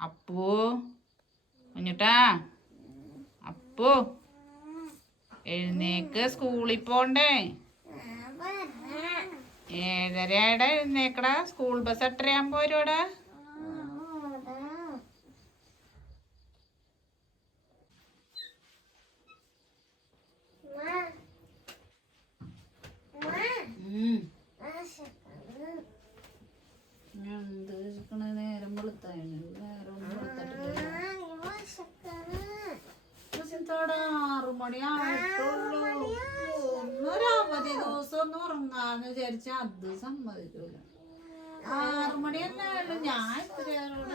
അപ്പു. കുഞ്ഞുട്ടാ. അപ്പു. എഴുന്നേക്ക് സ്കൂളിൽ പോണ്ടേ? ഏഴരയുടെ എഴുന്നേക്കടാ. സ്കൂൾ ബസ് എട്ടരയാകുമ്പോ ഉം. എന്ത് നേരം വെളുത്തായിരുന്നു ആറു മണി ആയിട്ടുള്ളൂ ഒന്നൊരു അവധി ദിവസം ഉറങ്ങാന്ന് വിചാരിച്ച അത് സമ്മതിക്കൂല. ആറു മണി തന്നെ ഞാൻ ഇത്രയോടെ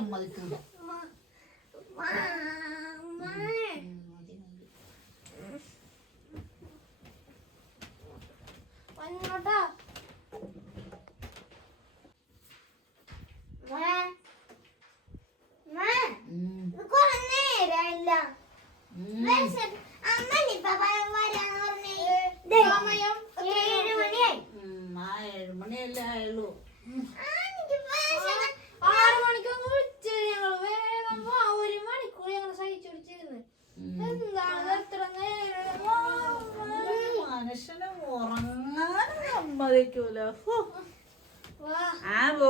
ഉറങ്ങാനും സമ്മതിക്കൂല ഉം, മതി, മതി. ഉം. ഉം. ഉം, ആ ഏഴ് മണിയല്ലേ ആയുള്ളൂ സമ്മതിക്കൂല വാ. ആ പോ. ആ